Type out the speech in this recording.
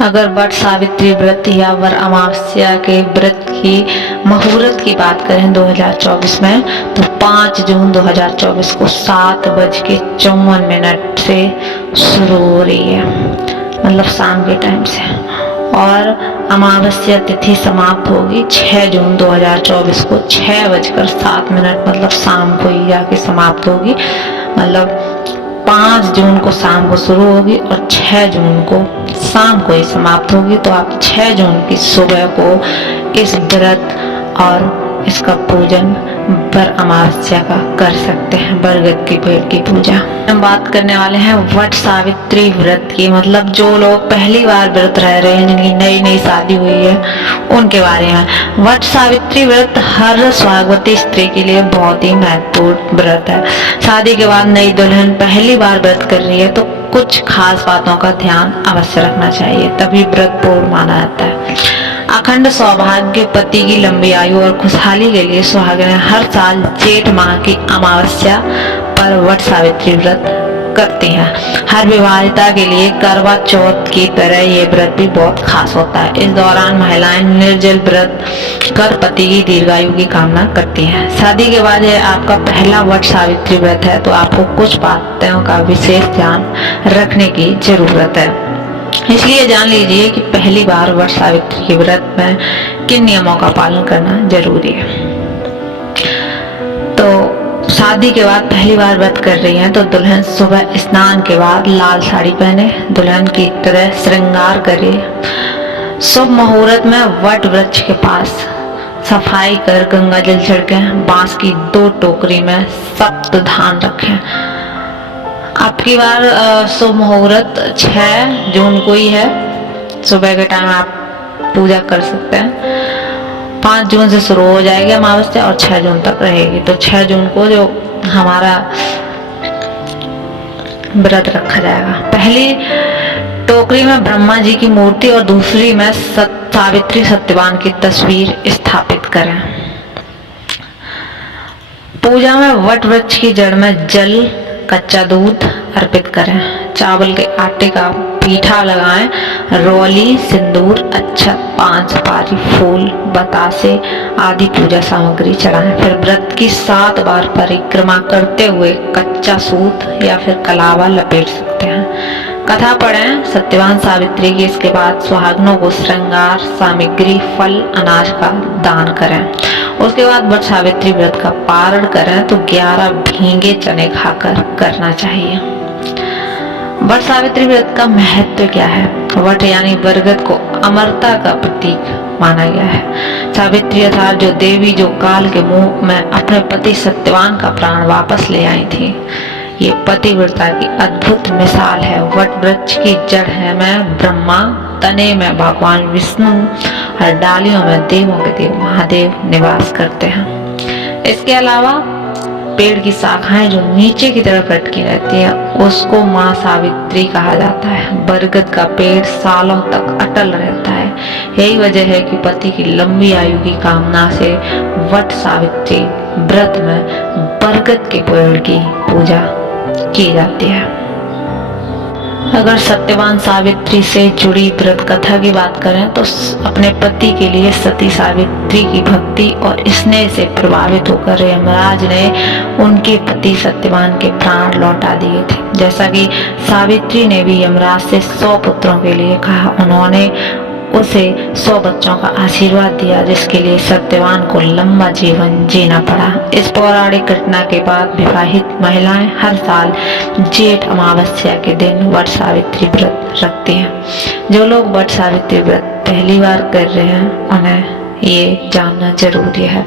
अगर वट सावित्री व्रत या वर अमावस्या के व्रत की मुहूर्त की बात करें 2024 में, तो 5 जून 2024 को 7:54 से शुरू हो रही है, मतलब शाम के टाइम से, और अमावस्या तिथि समाप्त होगी 6 जून 2024 को 6:07 मतलब शाम को ही जाके समाप्त होगी। मतलब 5 जून को शाम को शुरू होगी और 6 जून को शाम को ही समाप्त होगी। तो आप 6 जून की सुबह को इस व्रत और इसका पूजन वर अमावस्या का कर सकते हैं, बरगद के पेड़ की पूजा। हम बात करने वाले हैं वट सावित्री व्रत की, मतलब जो लोग पहली बार व्रत रह रहे हैं, जिनकी नई नई शादी हुई है, उनके बारे में। वट सावित्री व्रत हर सुहागवती स्त्री के लिए बहुत ही महत्वपूर्ण व्रत है। शादी के बाद नई दुल्हन पहली बार व्रत कर रही है तो कुछ खास बातों का ध्यान अवश्य रखना चाहिए, तभी व्रत पूर्ण माना जाता है। अखंड सौभाग्य, पति की लंबी आयु और खुशहाली के लिए सुहागिनें हर साल जेठ माह की अमावस्या पर वट सावित्री व्रत करती हैं। हर विवाहिता के लिए करवा चौथ की तरह ये व्रत भी बहुत खास होता है। इस दौरान महिलाएं निर्जल व्रत कर पति की दीर्घायु की कामना करती हैं। शादी के बाद यह आपका पहला वट सावित्री व्रत है, तो आपको कुछ बातों का विशेष ध्यान रखने की जरूरत है। इसलिए जान लीजिए कि पहली बार वट सावित्री के व्रत में किन नियमों का पालन करना जरूरी है। तो शादी के बाद पहली बार व्रत कर रही हैं तो दुल्हन सुबह स्नान के बाद लाल साड़ी पहने, दुल्हन की तरह श्रृंगार करे। शुभ मुहूर्त में वट वृक्ष के पास सफाई कर गंगा जल छिड़कें। बांस की 2 टोकरी में सप्त धान रखें। आपकी बार शुभ मुहूर्त 6 जून को ही है, सुबह के टाइम आप पूजा कर सकते हैं। 5 जून से शुरू हो जाएगी अमावस्या और 6 जून तक रहेगी। तो 6 जून को जो हमारा व्रत रखा जाएगा, पहली टोकरी में ब्रह्मा जी की मूर्ति और दूसरी में सावित्री सत्यवान की तस्वीर स्थापित करें। पूजा में वट वृक्ष की जड़ में जल, कच्चा दूध अर्पित करें। चावल के आटे का पीठा लगाएं। रोली, सिंदूर, अक्षत, 5 सुपारी, फूल, बतासे आदि पूजा सामग्री चढ़ाएं। फिर व्रत की 7 बार परिक्रमा करते हुए कच्चा सूत या फिर कलावा लपेट सकते हैं। कथा पढ़ें सत्यवान सावित्री की। इसके बाद सुहागनों को श्रृंगार सामग्री, फल, अनाज का दान करें। उसके बाद वट सावित्री व्रत का पारण करें तो 11 भींगे चने खाकर करना चाहिए। वट सावित्री व्रत का महत्व क्या है? वट यानी बरगद को अमरता का प्रतीक माना गया है। सावित्री अर्थात जो देवी जो काल के मुंह में अपने पति सत्यवान का प्राण वापस ले आई थी, ये पतिव्रता की अद्भुत मिसाल है। वट वृक्ष की जड़ में ब्रह्मा, तने में भगवान विष्णु और डालियों में देवों के देव महादेव निवास करते हैं। इसके अलावा पेड़ की शाखाएं जो नीचे की तरफ लटकी रहती है उसको माँ सावित्री कहा जाता है। बरगद का पेड़ सालों तक अटल रहता है। यही वजह है कि पति की लंबी आयु की कामना से वट सावित्री व्रत में बरगद के पेड़ की पूजा की जाती है। अगर सत्यवान सावित्री से जुड़ी व्रत कथा की बात करें तो अपने पति के लिए सती सावित्री की भक्ति और स्नेह से प्रभावित होकर यमराज ने उनके पति सत्यवान के प्राण लौटा दिए थे। जैसा कि सावित्री ने भी यमराज से 100 पुत्रों के लिए कहा, उन्होंने उसे 100 बच्चों का आशीर्वाद दिया, जिसके लिए सत्यवान को लंबा जीवन जीना पड़ा। इस पौराणिक घटना के बाद विवाहित महिलाएं हर साल जेठ अमावस्या के दिन वट सावित्री व्रत रखती हैं। जो लोग वट सावित्री व्रत पहली बार कर रहे हैं उन्हें ये जानना जरूरी है।